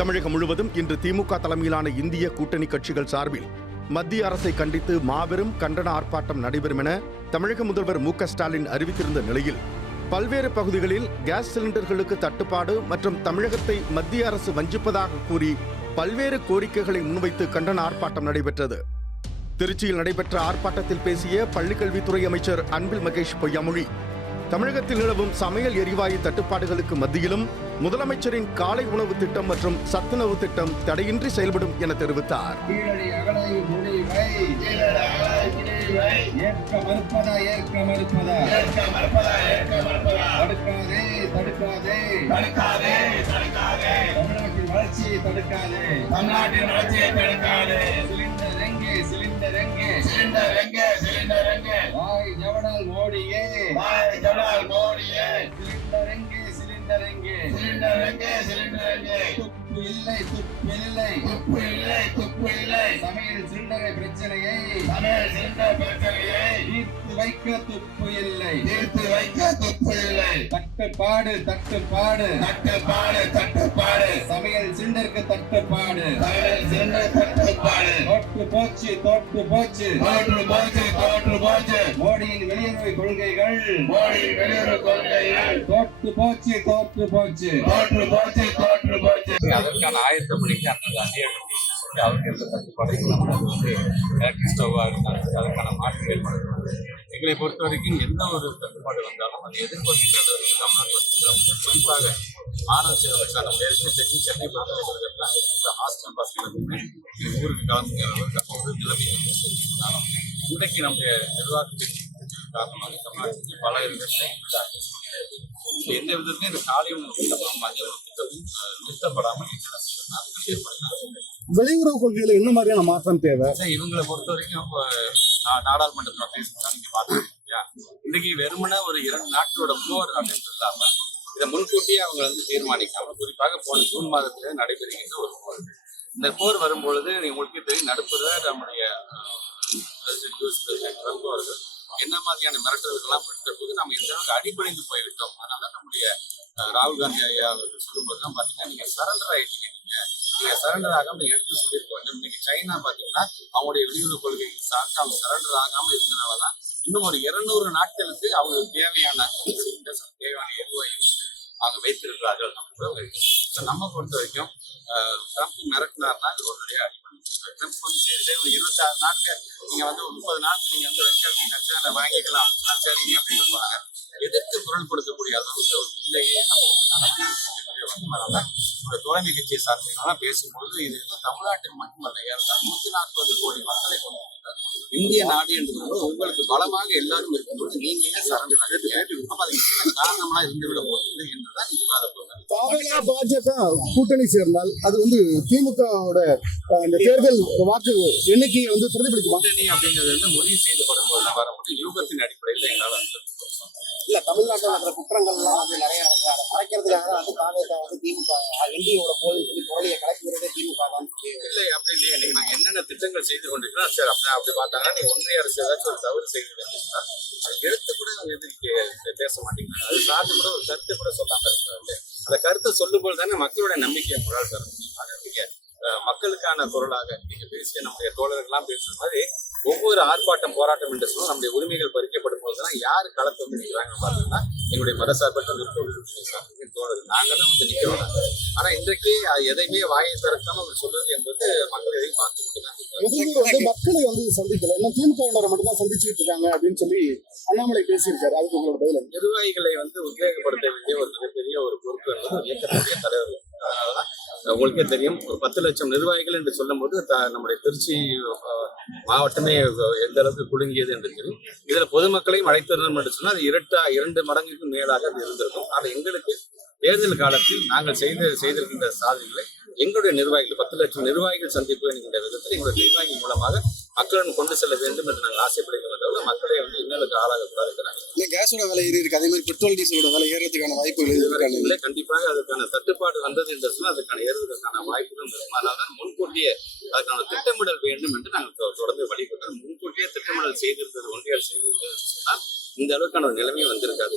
தமிழகம் முழுவதும் இன்று திமுக தலைமையிலான இந்திய கூட்டணி கட்சிகள் சார்பில் மத்திய அரசை கண்டித்து மாபெரும் கண்டன ஆர்ப்பாட்டம் நடைபெறும் என தமிழக முதல்வர் மு.க.ஸ்டாலின் அறிவித்திருந்த நிலையில் பல்வேறு பகுதிகளில் கேஸ் சிலிண்டர்களுக்கு தட்டுப்பாடு மற்றும் தமிழகத்தை மத்திய அரசு வஞ்சிப்பதாக கூறி பல்வேறு கோரிக்கைகளை முன்வைத்து கண்டன ஆர்ப்பாட்டம் நடைபெற்றது. திருச்சியில் நடைபெற்ற ஆர்ப்பாட்டத்தில் பேசிய பள்ளிக்கல்வித்துறை அமைச்சர் அன்பில் மகேஷ் பொய்யாமொழி, தமிழகத்தில் நிலவும் சமையல் எரிவாயு தட்டுப்பாடுகளுக்கு மத்தியிலும் முதலமைச்சரின் காலை உணவு திட்டம் மற்றும் சத்துணவு திட்டம் தடையின்றி செயல்படும் என தெரிவித்தார். சமையல் சிலிண்டரை பிரச்சனையை தீர்த்து வைக்க துப்பு இல்லை. தட்டுப்பாடு சமையல் சிலிண்டருக்கு தட்டுப்பாடு. தோற்று போச்சு மோடியின் வெளியுறவு கொள்கைகள். தோற்று போச்சு. அதற்கான ஆயத்த பணிக்கு அந்த அவருக்கு இருந்த தட்டுப்பாடுகள் எலக்ட்ரிக் ஸ்டவ்வாக இருந்தாலும் அதற்கான மாற்றுகள் எங்களை பொறுத்த வரைக்கும் எந்த ஒரு தட்டுப்பாடு வந்தாலும் அதை எதிர்பார்க்கின்றவர்கள் தமிழ்நாட்டில் குறிப்பாக மாணவ செல்வதற்கான ஏற்கனவே தெரிஞ்சு சென்னை பொறுத்தவரைக்கும் ஹாஸ்டல் பசங்களுக்குமே ஊருக்கு கலந்து ஒரு நிலைமையை செஞ்சிருந்தாலும் இன்றைக்கு நம்முடைய நிர்வாகத்தின் காரணமாக தமிழ்நாட்டில் பல எந்த விதத்திலும் இந்த காலை உணவு திட்டமும் மதிய உணவு திட்டமும் நிறுத்தப்படாமல் வெளியுறவு கொள்கையில என்ன மாதிரியான மாற்றம் தேவை? இவங்களை பொறுத்த வரைக்கும் நாடாளுமன்றத்தில் பேசுறதா நீங்க பாத்துருக்கீங்க. இன்னைக்கு வெறுமனே ஒரு 2 நாட்களோட போர் அப்படின்னு இல்லாம இதை முன்கூட்டியே அவங்க தீர்மானிக்காம குறிப்பாக போன ஜூன் மாதத்திலே நடைபெறுகின்ற ஒரு போர். இந்த போர் வரும்பொழுது உங்களுக்கு தெரியும் நடுப்புற நம்முடைய அவர்கள் என்ன மாதிரியான மிரட்டல்கள்லாம் விட்ட போது நம்ம எந்த அளவுக்கு அடிபணிந்து போய்விட்டோம். அதனால நம்முடைய ராகுல் காந்தி ஐயா அவர்கள் சொல்லும்போதுலாம் பாத்தீங்கன்னா நீங்க சரண்டர் ஆயிட்டீங்க. நீங்க சரண்டர் ஆகாம எடுத்து சொல்லியிருக்க வேண்டும். இன்னைக்கு சைனா பாத்தீங்கன்னா அவங்களுடைய வெளியுறவு கொள்கைகள் சார்ந்து அவங்க சரண்டர் ஆகாம இருந்தனாலதான் இன்னும் ஒரு 200 நாட்களுக்கு அவங்களுக்கு தேவையான எரிவாயு அவங்க வைத்திருக்கிறார்கள். நம்ம பொறுத்த வரைக்கும் ட்ரம்ப் மிரட்டினார்னா இது ஒரு அடிப்படை. ட்ரம்ப் ஒரு 26 நாட்கள் நீங்க ஒரு 30 நாட்கள் நீங்க வச்சு வாங்கிக்கலாம் சரிங்க அப்படின்னு போறாங்க. எதிர்த்து குரல் கொடுக்கக்கூடிய அளவுக்கு இல்லையே தோழமை கட்சியை சார்ந்தவங்களாம் பேசும்போது இது தமிழ்நாட்டில் மட்டுமல்ல 140 கோடி மக்களை கொண்டு இந்திய நாடு என்று உங்களுக்கு பலமாக எல்லாரும் இருக்கும்போது நீங்க ஏன் சரண்டர் அப்ப அது காரணமா இருந்துவிட போகுது என்றுதான் விவாத போகிறாங்க. பாஜக கூட்டணி சேர்ந்தால் அது திமுகவோட இந்த தேர்தல் வாக்கு எண்ணிக்கையை பிரதிபலிக்குமா? கூட்டணி அப்படிங்கிறது முடிவு செய்யப்படும் போதுதான் வர முடியும். யூகத்தின் அடிப்படையில் எங்களால் இல்ல தமிழ்நாட்டில் நடக்கிற குற்றங்கள்லாம் நிறைய இருக்கு. அதை மறைக்கிறதுக்காக திமுக என்டியோட கோயில் குரலையை கலக்கிறது திமுக தான் இல்லை அப்படி இல்லையா. இன்னைக்கு நாங்க என்னென்ன திட்டங்கள் செய்து கொண்டிருக்கிறோம் சரி அப்படி பார்த்தாங்கன்னா நீ ஒன்றிய அரசு ஏதாச்சும் ஒரு தவறு செய்து அது எடுத்து கூட எதிர்க்க பேச மாட்டேங்கிறாங்க. அது சார்ந்து கூட ஒரு கருத்தை கூட சொல்லாம இருக்கிறாங்க. அந்த கருத்தை சொல்லும் போது தானே மக்களுடைய நம்பிக்கையை முறால் தர முடியும். நீங்க மக்களுக்கான குரலாக நீங்க பேசிய நம்முடைய தோழர்கள்லாம் பேசுற மாதிரி ஒவ்வொரு ஆர்ப்பாட்டம் போராட்டம் என்று சொல்லும் நம்முடைய உரிமைகள் பறிக்கப்படும் போதுதான் யாரு களத்தை நிற்கிறாங்க பாத்தீங்கன்னா எங்களுடைய மதசார்பற்ற தோழர்கள் நாங்க தான் நிக்கிறோம். ஆனா இன்றைக்கு எதையுமே வாயை திறக்காம சொல்றது என்பது மக்கள் எதையும் பார்த்து கொண்டுதான் மக்களை சந்திக்கல என்ன திமுக மட்டும்தான் சந்திச்சுட்டு இருக்காங்க அப்படின்னு சொல்லி அண்ணாமலை பேசியிருக்காரு. அதுக்கு உங்களோட பதில்? நிர்வாகிகளை உத்வேகப்படுத்த வேண்டிய ஒரு மிகப்பெரிய ஒரு பொறுப்பு என்பது இயக்கத்துடைய தலைவர்கள். உங்களுக்கே தெரியும் ஒரு 10 லட்சம் நிர்வாகிகள் என்று சொல்லும் போது நம்முடைய திருச்சி மாவட்டமே எந்த அளவுக்கு குலுங்கியது என்று தெரியும். இதுல பொதுமக்களையும் அழைத்திருந்தோம் என்று சொன்னால் அது 2 மடங்குக்கும் மேலாக அது இருந்திருக்கும். ஆனால் எங்களுக்கு தேர்தல் காலத்தில் நாங்கள் செய்திருக்கின்ற சாதனைகளை எங்களுடைய நிர்வாகிகள் 10 லட்சம் நிர்வாகிகள் சந்திப்பு என்கின்ற விதத்தில் எங்களுடைய நிர்வாகிகள் மூலமாக மக்களுடன் கொண்டு செல்ல வேண்டும் என்று நாங்கள் ஆசைப்படுகிறோம். மக்களை இன்னலுக்கு ஆளாக கேஸோட விலை ஏறி இருக்கு. அதே மாதிரி பெட்ரோல் டீசலோட விலை ஏறதுக்கான வாய்ப்புகள் இல்லை. கண்டிப்பாக அதுக்கான தட்டுப்பாடு வந்தது என்று சொன்னால் அதுக்கான ஏறுவதற்கான வாய்ப்புகளும் இருக்கும். அதனால்தான் முன்கூட்டியே அதுக்கான திட்டமிடல் வேண்டும் என்று நாங்கள் தொடர்ந்து வழிபட்டோம். முன்கூட்டியே திட்டமிடல் செய்திருந்தது ஒன்றிய அரசு செய்திருந்தது சொன்னால் இந்த அளவுக்கான நிலைமை வந்திருக்காது.